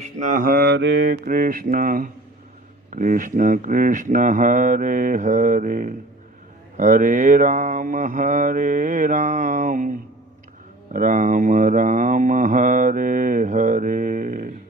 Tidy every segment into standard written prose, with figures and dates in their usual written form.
कृष्ण कृष्ण कृष्ण हरे हरे, हरे राम राम राम हरे हरे।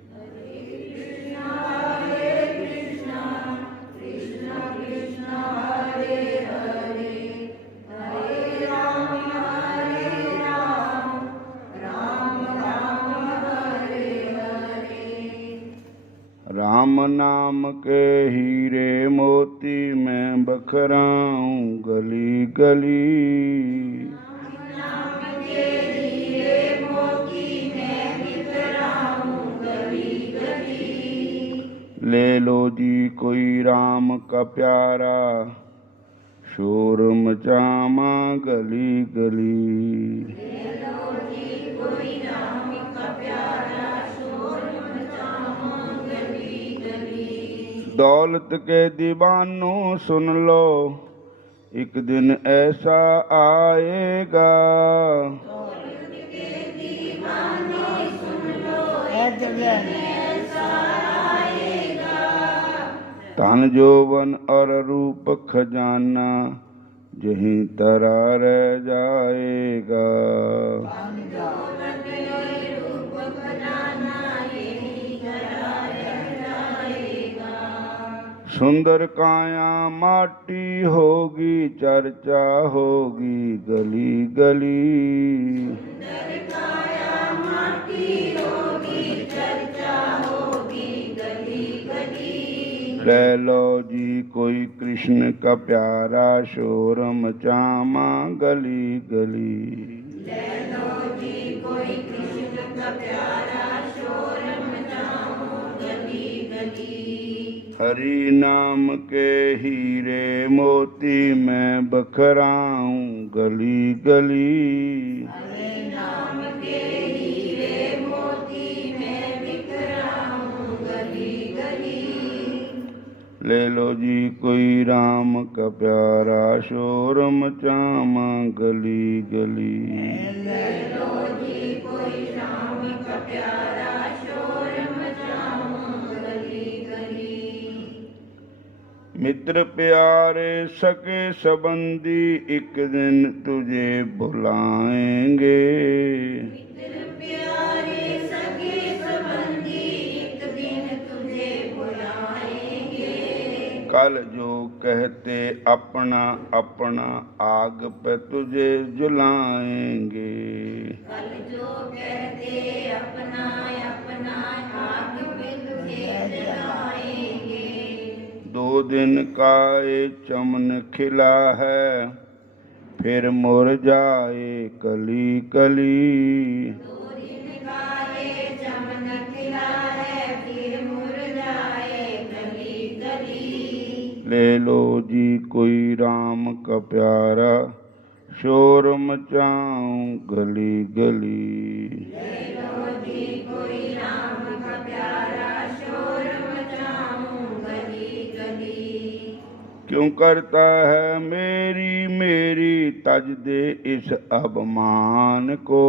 राम नाम के हीरे मोती मैं बखराऊं गली गली। ले लो जी कोई राम का प्यारा, शोर मचामा गली गली। दौलत के दीवानों सुन लो, एक दिन ऐसा आएगा। धन जौवन और रूप खजाना यहीं तरा रह जाएगा। सुंदर काया माटी होगी, चर्चा होगी गली गली। ले लो जी कोई कृष्ण का प्यारा, शोर मचामा गली गली। हरि नाम के हीरे मोती मैं बखराऊं गली गली। ले लो जी कोई राम का प्यारा, शोर मचामा गली गली। मित्र प्यारे सके संबंधी एक दिन तुझे बुलाएंगे। कल जो कहते अपना अपना, आग पे तुझे जलाएंगे। दो दिन का ये चमन खिला है, फिर मुरझाए कली कली। ले लो जी कोई राम का प्यारा, शोर मचाऊं गली गली। क्यों करता है मेरी मेरी, तज दे इस अभिमान को।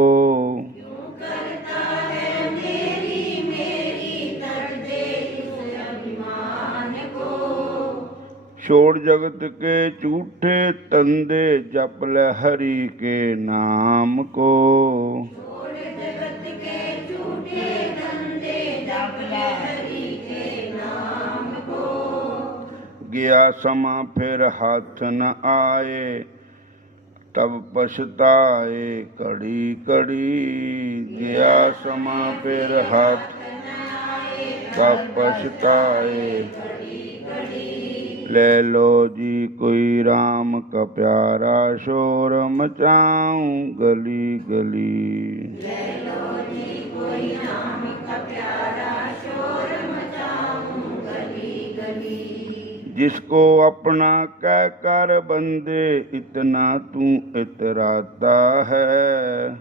छोड़ जगत के झूठे तंदे, जप ले हरि के नाम को। गया समा फिर हाथ न आए, तब पछताए कड़ी कड़ी। गया समा फिर हाथ तब पछताए। ले लो जी कोई राम का प्यारा, शोर मचाऊं गली गली। जिसको अपना कह कर बंदे, इतना तू इतराता है।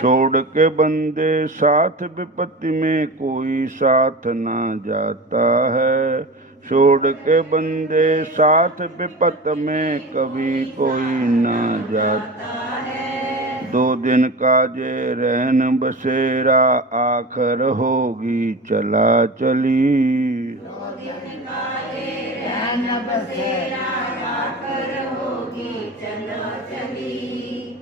छोड़ के बंदे साथ विपत्ति में, कोई साथ ना जाता है। छोड़ के बंदे साथ विपत्ति में, कभी कोई ना जाता। दिन काजे रहन बसेरा, आखर होगी चला चली।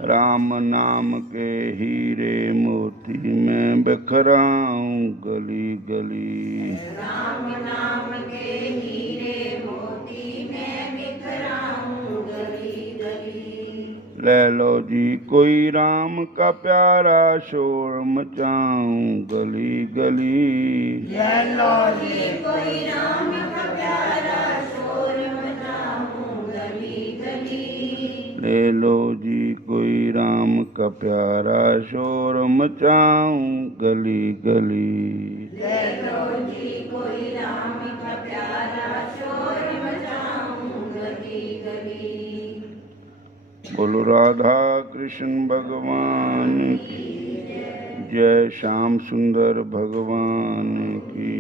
राम नाम के हीरे मोती मैं बिखराऊं गली गली। राम नाम के हीरे मोती मैं बिखराऊं गली गली। ले लो जी कोई राम का प्यारा, शोर मचाऊं गली गली। ले लो जी कोई राम का प्यारा, शोर मचाऊं गली गली। ले लो जी कोई राम का प्यारा, शोर मचाऊं गली गली। ले लो जी कोई राम का प्यारा, शोर मचाऊं गली गली। बोलो राधा कृष्ण भगवान की जय, श्याम सुंदर भगवान की।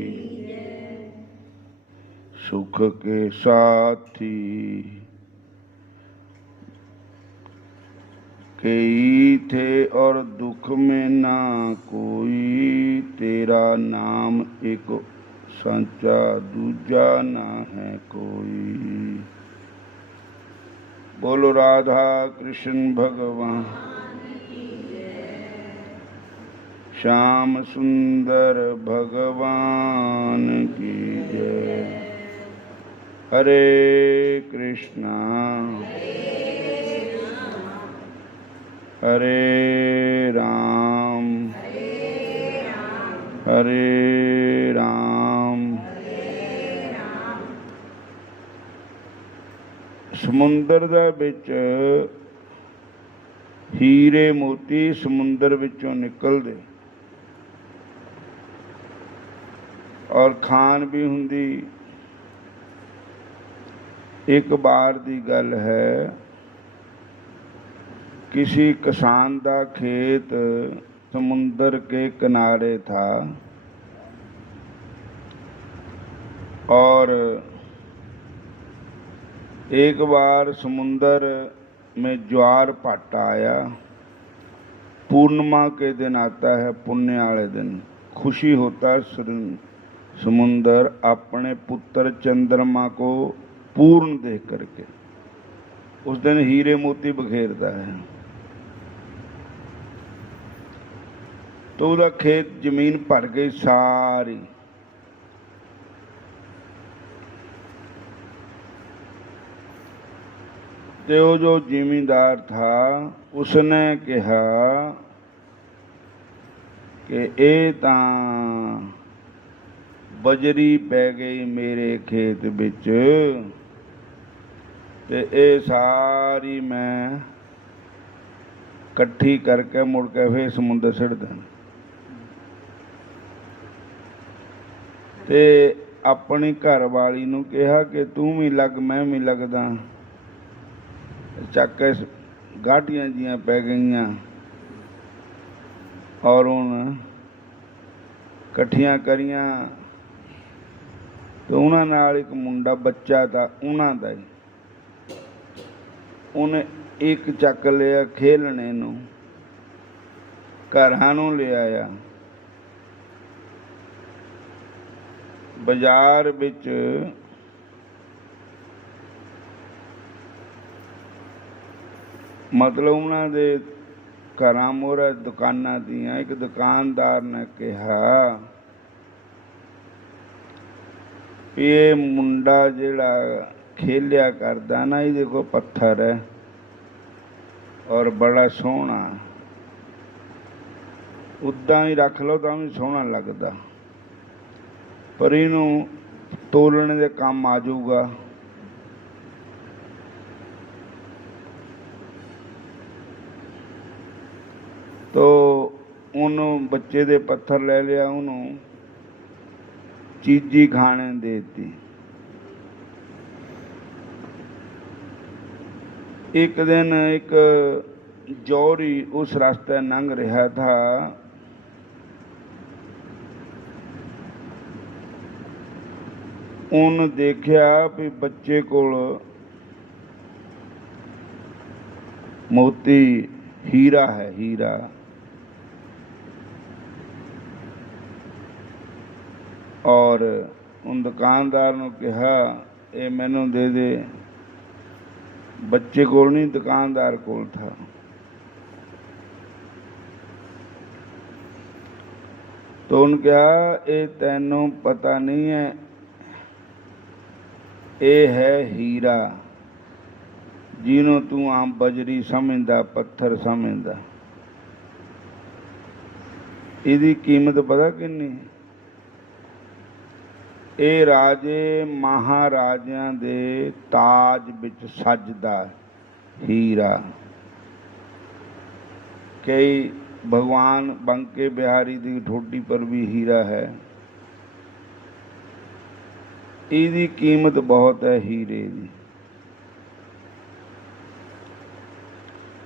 सुख के साथी कई थे और दुख में ना कोई, तेरा नाम एक सच्चा दूजा ना है कोई। बोलो राधा कृष्ण भगवान, श्याम सुंदर भगवान की जय। हरे कृष्णा हरे राम हरे राम। ਸਮੁੰਦਰ ਦੇ ਵਿੱਚ ਹੀਰੇ ਮੋਤੀ ਸਮੁੰਦਰ ਵਿੱਚੋਂ ਨਿਕਲਦੇ ਔਰ ਖਾਨ ਵੀ ਹੁੰਦੀ। ਇੱਕ ਬਾਰ ਦੀ ਗੱਲ ਹੈ, किसी किसान का खेत समुंदर के किनारे था और एक बार समुंदर में ज्वार भाटा आया। पूर्णिमा के दिन आता है, पुण्य वाले दिन खुशी होता है। समुंदर अपने पुत्र चंद्रमा को पूर्ण देख करके उस दिन हीरे मोती बखेरता है। तो उसका खेत जमीन भर गई सारी। तो जो जिमींदार था उसने कहा कि ये तां बजरी पै गई मेरे खेत विच, ते ये सारी मैं कट्ठी करके मुड़ के फिर समुंदर सिट दें। ते अपनी घर वाली नूं कहा कि तू भी लग मैं भी लगदा। ਚੱਕ ਕੇ ਗਾਢੀਆਂ ਜੀਆਂ ਪੈ ਗਈਆਂ ਔਰ ਹੁਣ ਇਕੱਠੀਆਂ ਕਰੀਆਂ। ਤੇ ਉਹਨਾਂ ਨਾਲ ਇੱਕ ਮੁੰਡਾ ਬੱਚਾ ਤਾਂ ਉਹਨਾਂ ਦਾ ਹੀ, ਉਹਨੇ ਇੱਕ ਚੱਕ ਲਿਆ ਖੇਲਣੇ ਨੂੰ, ਘਰਾਂ ਨੂੰ ਲਿਆਇਆ। ਬਾਜ਼ਾਰ ਵਿੱਚ मतलब उन्होंने घर मोहरा दुकाना दियाँ। एक दुकानदार ने कहा ये मुंडा जिहड़ा खेलिया करदा ना, ये देखो पत्थर है और बड़ा सोहना, उदा ही रख लो तो भी सोहना लगता, पर इनू तोलने दे काम आ जाऊगा। तो उन्होंने बच्चे दे पत्थर ले लिया, उन्होंने चीजी खाने देती। एक दिन एक जौहरी उस रास्ते लंघ रहा था। उन्होंने देखा भी बच्चे कोल मोती हीरा है, हीरा। और उन दुकानदार ने कहा ये मैनू दे दे। बच्चे कोल नहीं, दुकानदार कोल था। तो उन्होंने कहा ये तैनू पता नहीं है, ये है हीरा जिन्हों तू आम बजरी समझदा, पत्थर समझदा। इसकी कीमत पता किन्नी? ये राजे महाराजियां दे ताज विच सजदा हीरा। कई भगवान बंके बिहारी की ठोडी पर भी हीरा है। इसकी कीमत बहुत है हीरे की।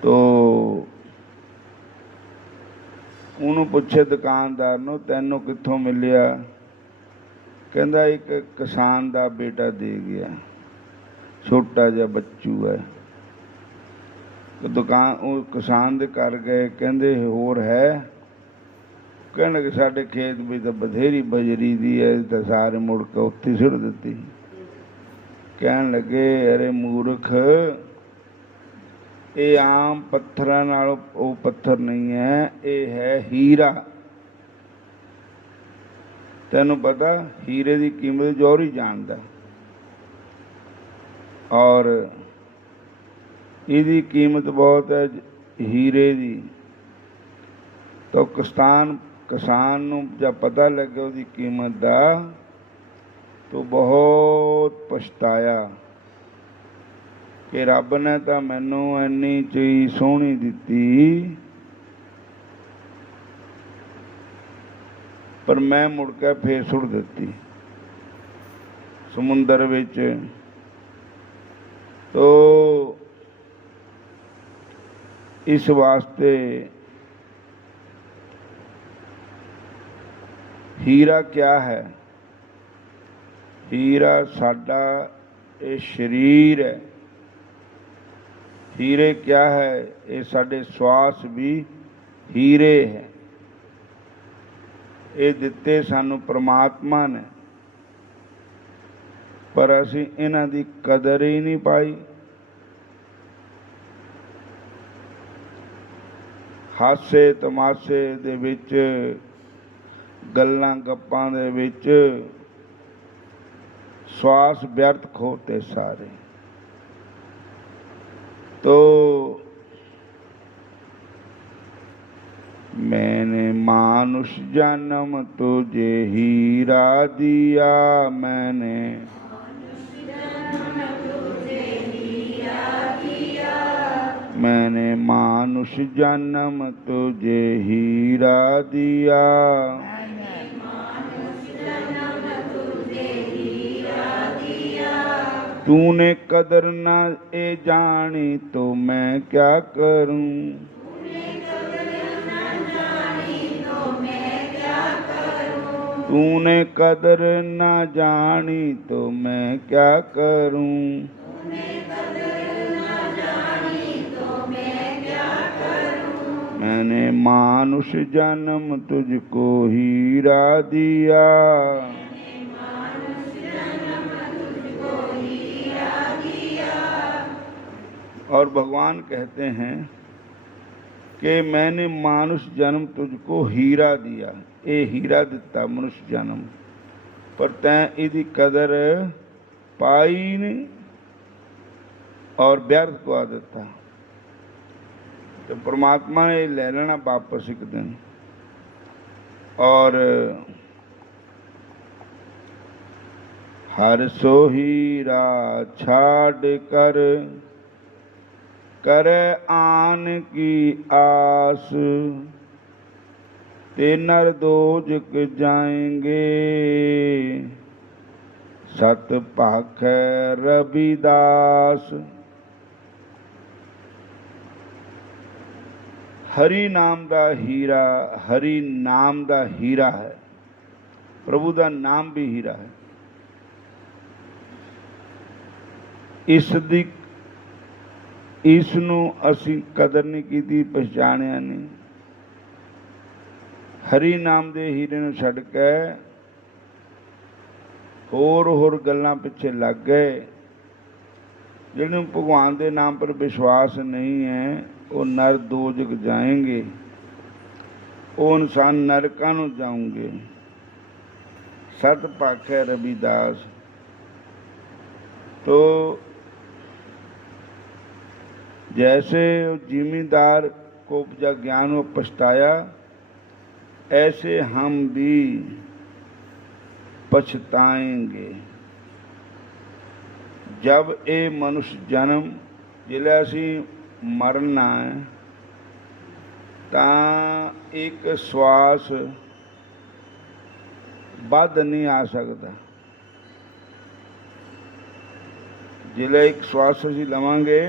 तो उन्होंने पूछे दुकानदार नूं तैनूं कित्थों मिलिया? कहंदा एक किसान दा बेटा दे गया, छोटा जिहा बच्चू है। तो दुकान वो किसान दे घर गए, कहंदे होर है? कहने कि साडे खेत में तो बथेरी बजरी दी है, तो सारे मुड़ के उत्थे सुट दित्ती। कहन लगे अरे मूर्ख, ये आम पत्थरां नालों वो पत्थर नहीं है, ये है हीरा। तैनूं पता हीरे की कीमत जौहरी जानदा। और इसकी कीमत बहुत है हीरे की। तो किसान नूं जब पता लगे उसकी कीमत का, तो बहुत पछताया कि रब ने तो मैनू इन्नी चीज सोहनी दिती, पर मैं मुड़ के फिर सुट दिती समुंदर विच। तो इस वास्ते हीरा क्या है? हीरा साडा ये शरीर है। हीरे क्या है? ये साडे श्वास भी हीरे है। ये दिते सानू परमात्मा ने, पर असी इन्हां दी कदर ही नहीं पाई। हासे तमाशे दे विच, गल्लां गप्पां दे विच श्वास व्यर्थ खोते सारे। तो मैंने मानुष जन्म तुझे हीरा दिया, मैंने मैंने मानुष जन्म तुझे हीरा दिया। तूने कदर ना ए जानी तो मैं क्या करूं? तूने कदर ना जानी तो मैं क्या करूं? मैंने मानुष जन्म तुझको हीरा दिया। और भगवान कहते हैं कि मैंने मानुष जन्म तुझको हीरा दिया। ये हीरा दिता मनुष्य जन्म, पर तैं इसकी कदर पाई नहीं और व्यर्थ गवा दिता। तो परमात्मा ने ले लेना वापस एक दिन। और हर सो हीरा छाड़ कर करे आन की आस, ते नर दोजक जाएंगे सत भाखै रविदास। हरि नाम दा हीरा, हरि नाम दा हीरा है। प्रभु दा नाम भी हीरा है। इस दी ਇਸ ਨੂੰ ਅਸੀਂ ਕਦਰ ਨਹੀਂ ਕੀਤੀ, ਪਛਾਣਿਆ ਨਹੀਂ। ਹਰੀ ਨਾਮ ਦੇ ਹੀਰੇ ਨੂੰ ਛੱਡ ਕੇ ਹੋਰ ਗੱਲਾਂ ਪਿੱਛੇ ਲੱਗ ਗਏ। ਜਿਹਨੂੰ ਭਗਵਾਨ ਦੇ ਨਾਮ ਪਰ ਵਿਸ਼ਵਾਸ ਨਹੀਂ ਹੈ ਉਹ ਨਰ ਦੋਜਕ ਜਾएंगे, ਉਹ ਇਨਸਾਨ ਨਰਕਾਂ ਨੂੰ ਜਾਉਂਗੇ। सत पाख्या रविदास। तो जैसे जिमीदार को उपजा ज्ञान व पछताया, ऐसे हम भी पछताएंगे जब ये मनुष्य जन्म जिले असी मरना है तां एक श्वास ਵੱਧ नहीं आ सकता। जिले एक श्वास असी लवांगे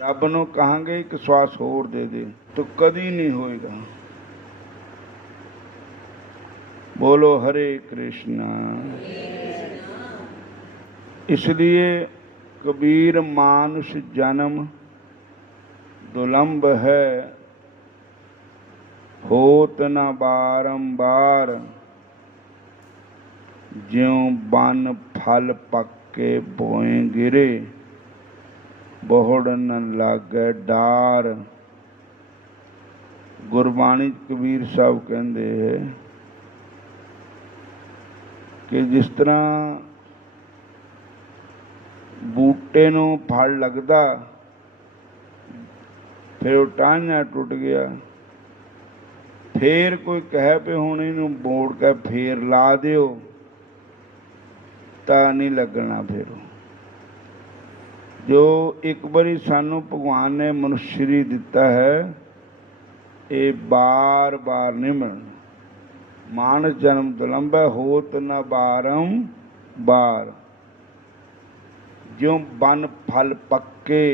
रब नूं कहांगे एक श्वास होर दे दे तो कदी नहीं होएगा। बोलो हरे कृष्णा। इसलिए कबीर मानुष जन्म दुलंभ है, होत न बारंबार, ज्यों बन फल पक्के बोए गिरे, बहुड़ न लागे डार। गुरबाणी कबीर साहब कहते हैं कि जिस तरह बूटे नूं फल लगदा फिर वो टाहियां टुट गया, फिर कोई कहे पे हुण इहनूं मोड़ के फिर ला दिओ ਤਾਂ नहीं लगना। फिर जो एक बारी सानू भगवान ने मनुष्य शरीर दिता है ये बार बार नहीं मिलना। मानस जन्म दुलंभ है, होत न बारंबार, ज्यों बन फल पक्के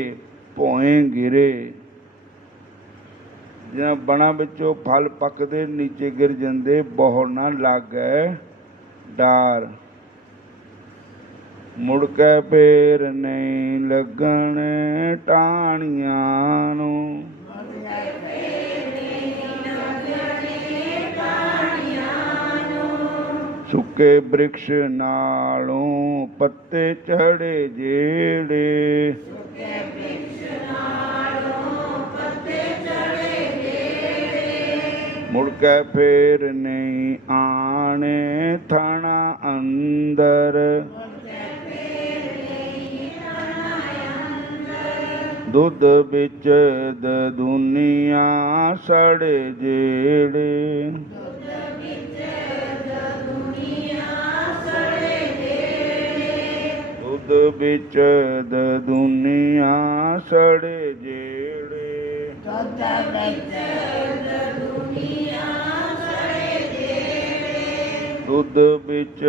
भोए गिरे। जिन्हां बना विचों फल पकदे नीचे गिर जांदे, बहु ना लागै डार। मुड़ के फेर नहीं लगण टाणियां नूं, सुके वृक्ष नालों पत्ते चढ़े जेड़े, मुड़ के फेर नहीं आने थाना अंदर, दुध बिच दुनिया सड़े जेड़े, दुध बिच दुनिया सड़े जेड़े, दुध बिच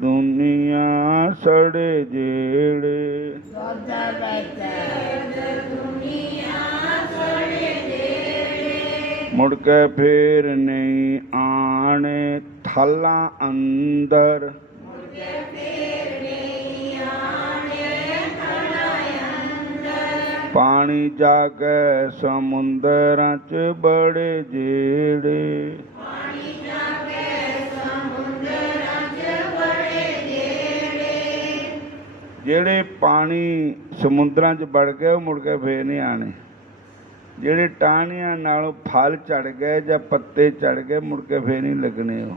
दुनिया सड़े जेड़े, मुड़ के फिर नहीं आने थाला अंदर, पानी जाके समुंदरां च बड़े जेड़े, ਜਿਹੜੇ पानी समुद्रां च बढ़ गए वो मुड़ के फिर नहीं आने। ਜਿਹੜੇ ਟਾਹਣੀਆਂ नालों फल चढ़ गए ਜਾਂ पत्ते चढ़ गए मुड़ के फिर नहीं लगने हो।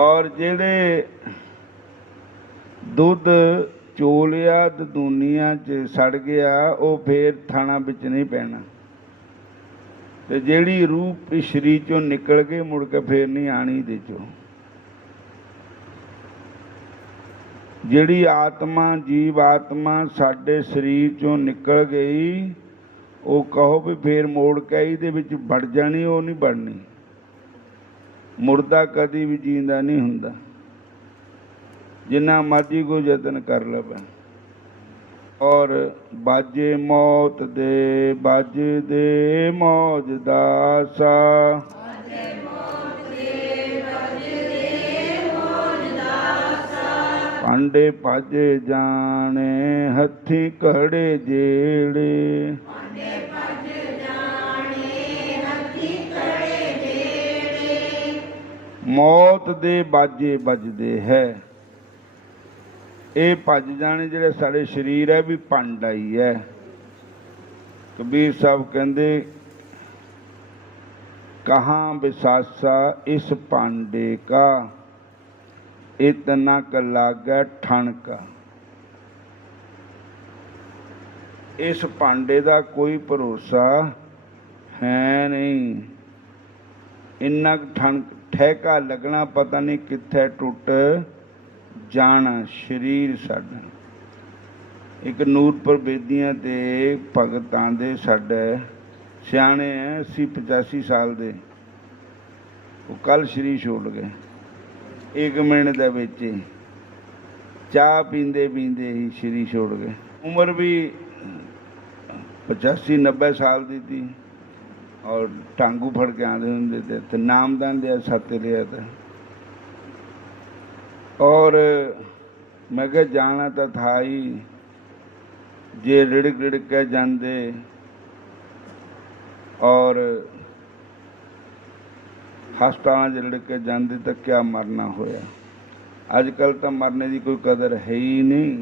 और ਜਿਹੜੇ दुध चोलिया दुनिया च सड़ गया वो फिर थाना विच नहीं पैना। ते ਜਿਹੜੀ रूह इस शरीर चों निकल गई मुड़ के फिर नहीं आनी दे चो। ਜਿਹੜੀ आत्मा जीव आत्मा साडे शरीर चों निकल गई वो कहो भी फिर मोड़ के ਇਹਦੇ ਵਿੱਚ ਵੜ ਜਾਣੀ, ਉਹ नहीं बढ़नी। मुर्दा कदी भी जींदा नहीं हुंदा, जिन्ना मर्जी को यतन कर लवे। और बाजे मौत दे बजदे मौज दासा, पांडे भज जाने हथी कड़े जेड़े, पांडे भज जाने हथी कड़े जेड़े, मौत दे बाजे बजदे है। ये भज जाने जिहड़े साडे शरीर है भी पांडा ही है। कबीर साहब कहंदे कहाँ विसासा इस पांडे का, इतना क लागे ठण का। इस पांडे का कोई भरोसा है नहीं। इन्ना ठण ठहका लगना, पता नहीं कित्थे टुट जाना शरीर साडा। एक नूरपुर बेदियां ते भगतां दे साडे सियाणे 80-85 साल दे, वो कल शरीर छोड़ गए। 1 मिनट दे विच ही चाह पींदे पींदे ही शरीर छोड़ गए। उम्र भी 85-90 साल दी थी और टांगू फड़ के आते होंगे थे। नामदान लिया, सत्य लिया था। और मैं क्या जाना तो था ही, जे रिड़क रिड़क के जाते और हस्पताल च रिड़क के जाते तो क्या मरना होया। अजकल तो मरने की कोई कदर है ही नहीं।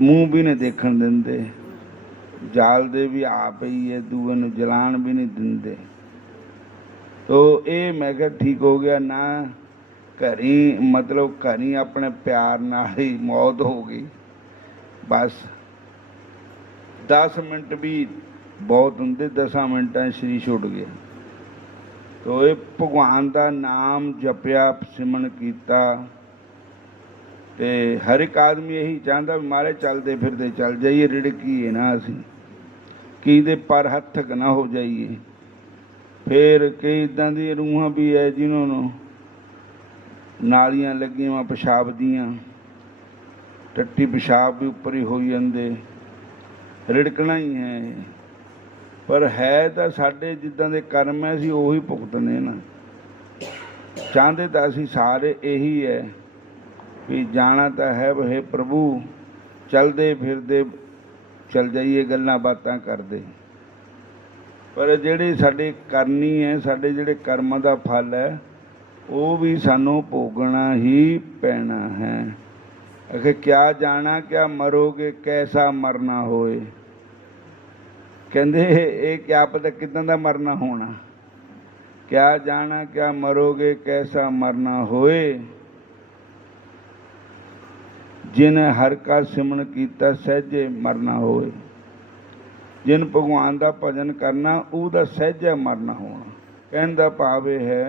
मूँह भी नहीं देखण देंदे, जालदे भी आप ही है, दूए नूं जलान भी नहीं देंदे। तो ये मैं क्या ठीक हो गया ना, घरी मतलब घरी अपने प्यार नाल ही मौत हो गई। बस 10 मिनट भी बहुत होंगे, 10 मिनटां शरीर छुट गया। तो ये भगवान का नाम जपिया, सिमन किया, ते हर एक आदमी यही चाहता भी मारे चलते फिरते चल जाइए, रिड़कीए ना असी कि पर हथक ना हो जाइए। फिर कई इदां दी रूहां भी है जिन्होंने नालियां लगियां वा पेशाब दियां, टट्टी पेशाब भी उपर ही हो जाते, रिड़कना ही है। पर है तो साडे जिद्दां दे कर्म है, असीं उही भुगतने ना। चाहते तो असीं सारे यही है भी जाना तो है, हे प्रभु चलते फिरते चल जाइए, गल्लां बातां करदे। पर जिहड़ी साडी करनी है, साडे जिहड़े कर्मां दा फल है, वो भी सानूं भोगना ही पैना है। आखिर क्या जाना क्या मरोगे, कैसा मरना होए। कहंदे ये क्या पता किदां दा मरना होना। क्या जाना क्या मरोगे, कैसा मरना होए। जिन हर का सिमरन कीता सहजे मरना होए। जिन भगवान का भजन करना उसदा सहजे मरना होना। कहने का भाव यह है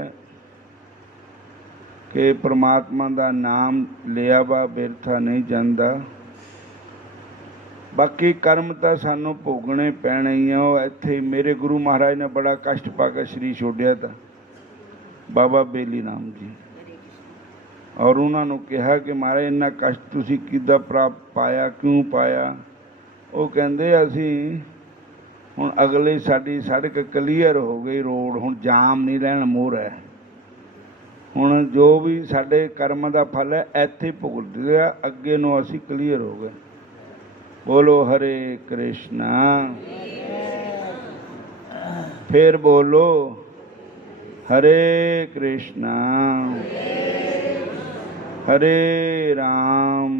कि परमात्मा का नाम लिया वा बिरथा नहीं जाता। बाकी कर्म तो सानू भोगने पैने ही आ। इत्थे मेरे गुरु महाराज ने बड़ा कष्ट पा के शरीर छोड़िया था, बाबा बेली नाम जी। और उन्होंने कहा कि महाराज इन्ना कष्ट तुसी किद्दां प्राप्त पाया, क्यों पाया। वो कहंदे असी हुण अगले साडी सड़क क्लीयर हो गई, रोड हुण जाम नहीं रहना, मोर है। हुण जो भी साडे कर्म का फल है इत्थे भुगत लिया, अगे नूं असी क्लीयर हो गए। बोलो हरे कृष्णा। फिर बोलो हरे कृष्णा हरे राम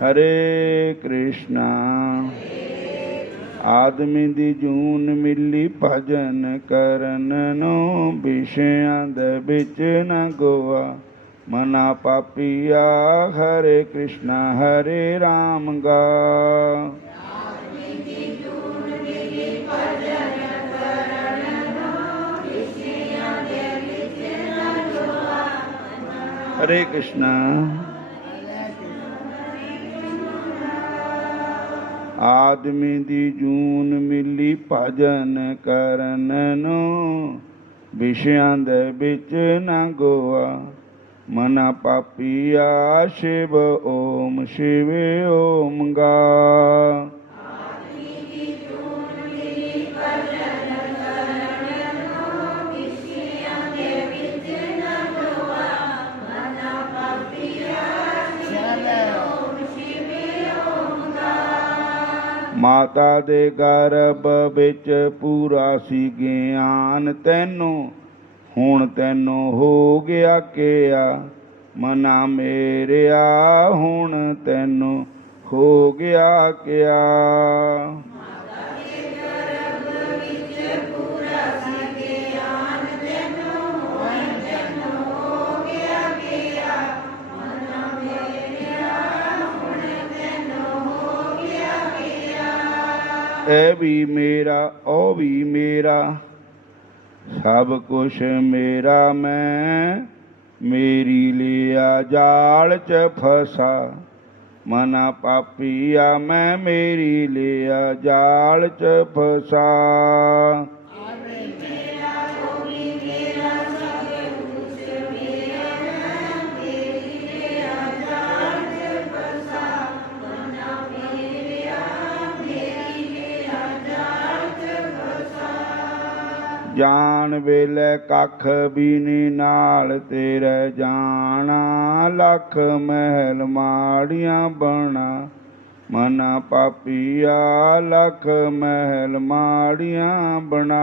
हरे कृष्णा। आदमी दी जून मिली भजन करन नो, विषयां दे विच न गोआ। मना पापिया हरे कृष्णा हरे राम गा। हरे कृष्णा आदमी दी जून मिली भजन करन नो, विषयां दे विच न गोआ। मना पापिया शिव ओम शिव ओम गा। माता दे गर्भ बिच पूरा सी ज्ञान तैनू हुण तैनू हो गया किया मना मेरिया हुण तैनू हो गया किया। ऐ भी मेरा ओ भी मेरा सब कुछ मेरा मैं मेरी लिया जाल च फसा मना पापिया मैं मेरी लिया जाल च फसा। जान वेले कख भी नी नाल तेरे जाना लख महल माड़ियां बना मना पापिया लख महल माड़ियां बना।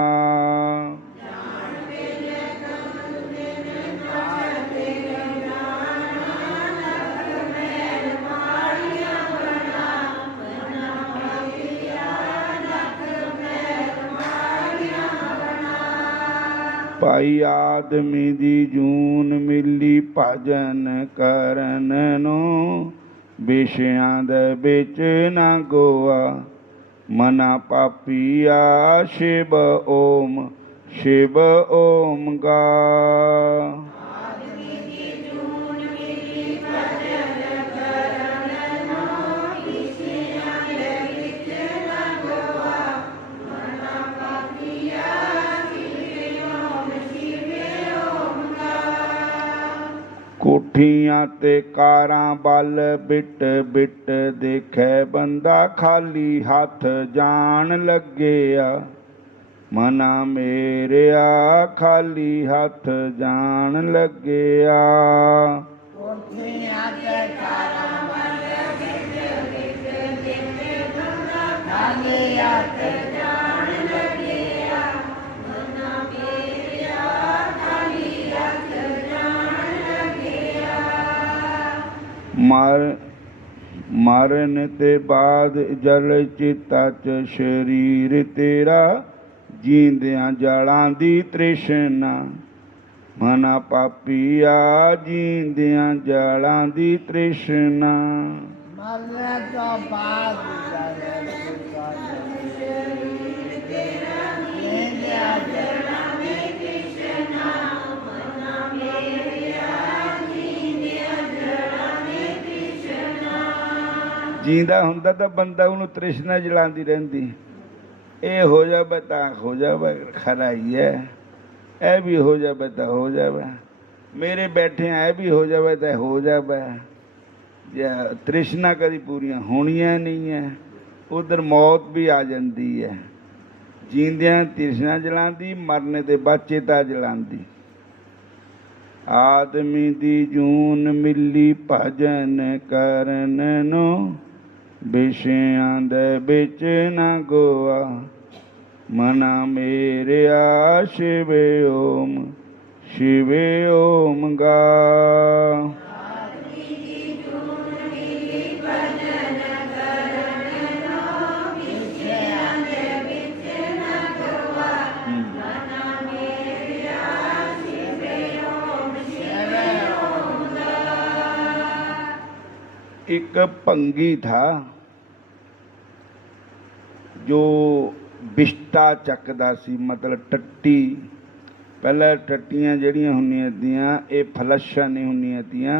भाई आदमी दी जून मिली भजन करन नू विषयां दे बिच ना गोआ मना पापिया शिव ओम गा। कोठियां ते कारां बल बिट बिट देखे बंदा खाली हथ जान लग्गिया मना मेरिया खाली हथ जान लग्गिया। मरन ते बाद जल चिता च शरीर तेरा जींदियां जलां दी तृष्णा मना पापिया जींदियां जलां दी तृष्णा। जींदा हुंदा तां बंदा उहनूं तृष्णा जलांदी रहिंदी ये हो जावे तां हो जावे खरा ही है ऐ भी हो जावे तां हो जावे मेरे बैठे ऐ भी हो जावे तां हो जावे जे तृष्णा कदी पूरियां होणियां नहीं है उधर मौत भी आ जाती है जींदियां तृष्णा जलांदी मरने ते बाद चेता जलांदी। आदमी दी जून मिली भजन करन नू विषयां दे बिच ना गोआ मना मेरिया शिवे ओम गा। एक भंगी था जो बिस्टा चकदा सी मतलब टट्टी पहले टट्टियां जड़ियां हुंदियां तियां ये फलशां नहीं हुंदियां तियां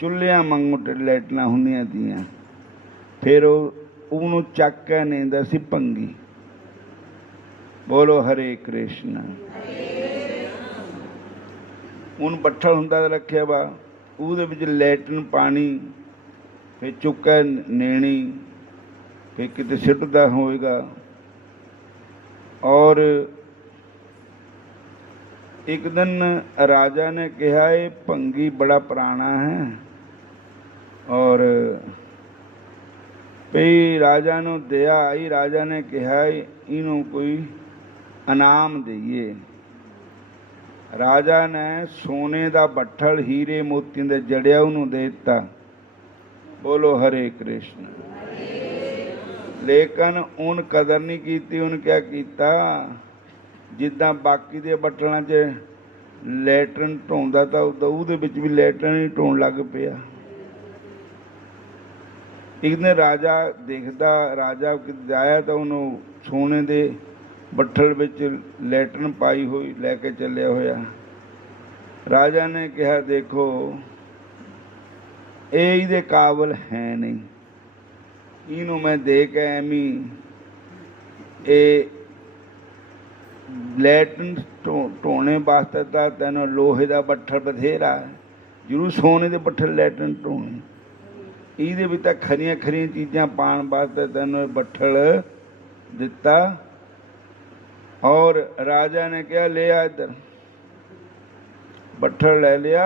चुल्हियां वांगू लैटना हुंदियां तियां फिर ਉਹਨੂੰ ਚੱਕ ਕੇ ਨੇਂਦਾ ਸੀ ਭੰਗੀ। ਬੋਲੋ ਹਰੇ ਕ੍ਰਿਸ਼ਨ। ਹੁਣ ਬੱਠਲ ਹੁੰਦਾ ਰੱਖਿਆ ਵਾ ਉਹਦੇ ਵਿੱਚ ਲੈਟਨ ਪਾਣੀ फिर चुक्का नेणी फिर किते सिटदा होएगा और एक दिन राजा ने कहा ये भंगी बड़ा पुराना है और ਭਈ ਰਾਜਾ ਨੂੰ ਦਇਆ ਆਈ। ਰਾਜਾ ਨੇ ਕਿਹਾ ਇਹਨੂੰ ਕੋਈ ਇਨਾਮ ਦੇਈਏ। ਰਾਜਾ ਨੇ ਸੋਨੇ ਦਾ ਬੱਠਲ ਹੀਰੇ ਮੋਤੀਆਂ ਦੇ ਜੜਿਆ ਉਹਨੂੰ ਦੇ ਦਿੱਤਾ। ਬੋਲੋ ਹਰੇ ਕ੍ਰਿਸ਼ਨ। ਲੇਕਿਨ ਉਹਨ ਕਦਰ ਨਹੀਂ ਕੀਤੀ। ਉਹਨੇ ਕਿਆ ਕੀਤਾ, ਜਿੱਦਾਂ ਬਾਕੀ ਦੇ ਬੱਠਲਾਂ 'ਚ ਲੈਟਰਨ ਢੋਂਦਾ ਤਾਂ ਉਹਦੇ ਵਿੱਚ ਵੀ ਲੈਟਰਨ ਹੀ ਢੋਣ ਲੱਗ ਪਿਆ। ਇੱਕ ਦਿਨ ਰਾਜਾ ਦੇਖਦਾ, ਰਾਜਾ ਕਿਤੇ ਆਇਆ ਤਾਂ ਉਹਨੂੰ ਸੋਨੇ ਦੇ ਬੱਠਲ ਵਿੱਚ ਲੈਟਰਨ ਪਾਈ ਹੋਈ ਲੈ ਕੇ ਚੱਲਿਆ ਹੋਇਆ। ਰਾਜਾ ਨੇ ਕਿਹਾ, ਦੇਖੋ ਇਹ ਇਹਦੇ ਕਾਬਲ ਹੈ ਨਹੀਂ, ਇਹਨੂੰ ਮੈਂ ਦੇ ਕੇ ਐਵੇਂ ਇਹ ਲੈਟਰਨ ਢੋਣੇ ਵਾਸਤੇ ਤਾਂ ਤੈਨੂੰ ਲੋਹੇ ਦਾ ਬੱਠਲ ਬਥੇਰਾ ਹੈ, ਜ਼ਰੂਰ ਸੋਨੇ ਦੇ ਬੱਠਲ ਲੈਟਰਨ ਢੋਣੇ। ਇਹਦੇ ਵਿੱਚ ਤਾਂ ਖਰੀਆਂ ਖਰੀਆਂ ਚੀਜ਼ਾਂ ਪਾਉਣ ਵਾਸਤੇ ਤੈਨੂੰ ਬੱਠਲ ਦਿੱਤਾ। ਔਰ ਰਾਜਾ ਨੇ ਕਿਹਾ, ਲੈ ਆ ਇੱਧਰ। ਬੱਠਲ ਲੈ ਲਿਆ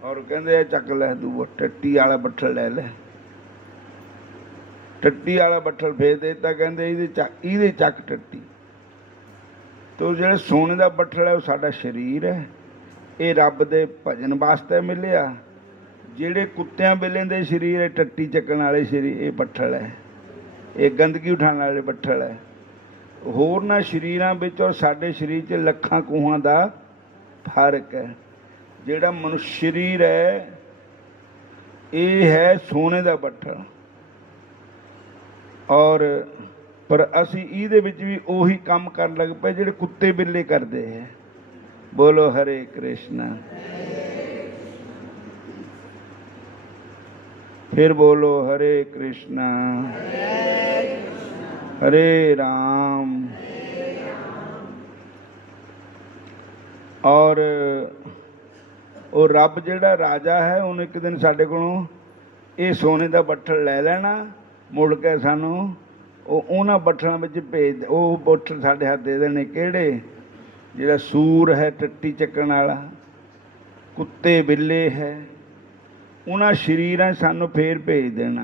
ਔਰ ਕਹਿੰਦੇ ਚੱਕ ਲੈ ਦੂਆ, ਟੱਟੀ ਵਾਲਾ ਬੱਠਲ ਲੈ ਲੈ। ਟੱਟੀ ਵਾਲਾ ਬੱਠਲ ਫੇਰ ਦੇ ਦਿੱਤਾ। ਕਹਿੰਦੇ ਇਹਦੇ ਚੱਕ ਟੱਟੀ। ਤੋ ਜਿਹੜਾ ਸੋਨੇ ਦਾ ਬੱਠਲ ਹੈ ਉਹ ਸਾਡਾ ਸਰੀਰ ਹੈ, ਇਹ ਰੱਬ ਦੇ ਭਜਨ ਵਾਸਤੇ ਮਿਲਿਆ। ਜਿਹੜੇ ਕੁੱਤਿਆਂ ਬਿੱਲਿਆਂ ਦੇ ਸਰੀਰ ਹੈ, ਟੱਟੀ ਚੱਕਣ ਵਾਲੇ ਸਰੀਰ, ਇਹ ਬੱਠਲ ਹੈ, ਇਹ ਗੰਦਗੀ ਉਠਾਉਣ ਵਾਲੇ ਬੱਠਲ ਹੈ। ਹੋਰਨਾਂ ਸਰੀਰਾਂ ਵਿੱਚ ਔਰ ਸਾਡੇ ਸਰੀਰ 'ਚ ਲੱਖਾਂ ਕੋਹਾਂ ਦਾ ਫਰਕ ਹੈ। ਜਿਹੜਾ ਮਨੁੱਖ ਸਰੀਰ ਹੈ ਇਹ ਹੈ ਸੋਨੇ ਦਾ ਬੱਠਲ, ਔਰ ਪਰ ਅਸੀਂ ਇਹਦੇ ਵਿੱਚ ਵੀ ਉਹੀ ਕੰਮ ਕਰਨ ਲੱਗ ਪਏ ਜਿਹੜੇ ਕੁੱਤੇ ਬਿੱਲੇ ਕਰਦੇ ਹੈ। ਬੋਲੋ ਹਰੇ ਕ੍ਰਿਸ਼ਨ। फिर बोलो हरे कृष्णा हरे राम। और वो रब जिहड़ा राजा है उन्हें एक दिन साडे कोलों ये सोने का बट्ठल लै लेना, मुड़ के सानू उन्हां बट्ठलां विच भेज, वो बट्ठल साडे हत्थ दे देने। किहड़े? जिहड़ा सूर है टट्टी चक्कण वाला, कुत्ते बिल्ले है, उन्हां शरीरां सानू फेर भेज देना।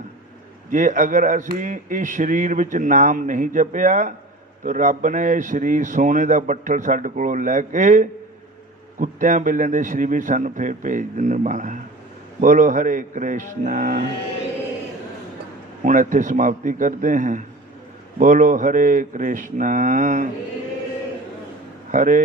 जे अगर असी इस शरीर विच नाम नहीं जपिया तो रब ने शरीर सोने का बट्ठल साडे कोलों लैके कुत्तियां बिल्लियां दे शरीर विच सानू फेर भेज देने वाला। बोलो हरे कृष्णा। हुण इत्थे समाप्ति करते हैं। बोलो हरे कृष्णा हरे